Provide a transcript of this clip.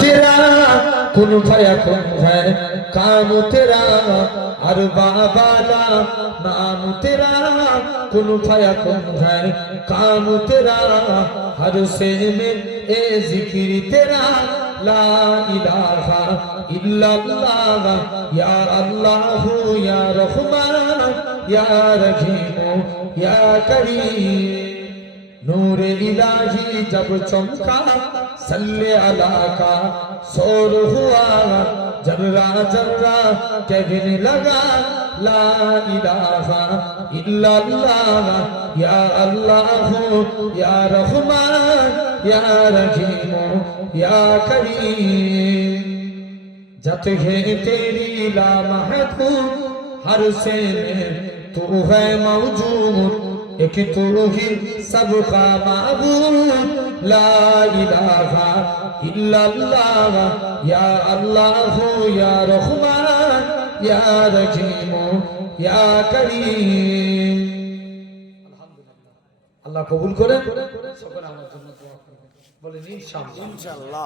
তেরা, কোন ভায়া কোন ভাই? কাম তেরা, আর বাবা নাম তেরা, কোন ভায়া কোন ভাই? কাম তেরা হর সে মে এ জিকির তেরা। লা ইলাহা ইল্লাল্লাহ, ইয়া আল্লাহ, ইয়া রহমান, ইয়া রহিম, ইয়া করিম। नूर इलाही जब चमका सल्ले अला का शोर हुआ जर्रा जर्रा कहने लगा ला इलाहा इल्लल्लाह या अल्लाह या रहमान या रहीम या करीम जत है तेरी ला महबूब हर से में तू है मौजूद اقتله سبق معبود لا إله إلا الله يا الله يا رحمن يا رحيم يا كريم আল্লাহ কবুল করেন সকলে আমার জন্য দোয়া করবেন বলেন ইনশাআল্লাহ ইনশাআল্লাহ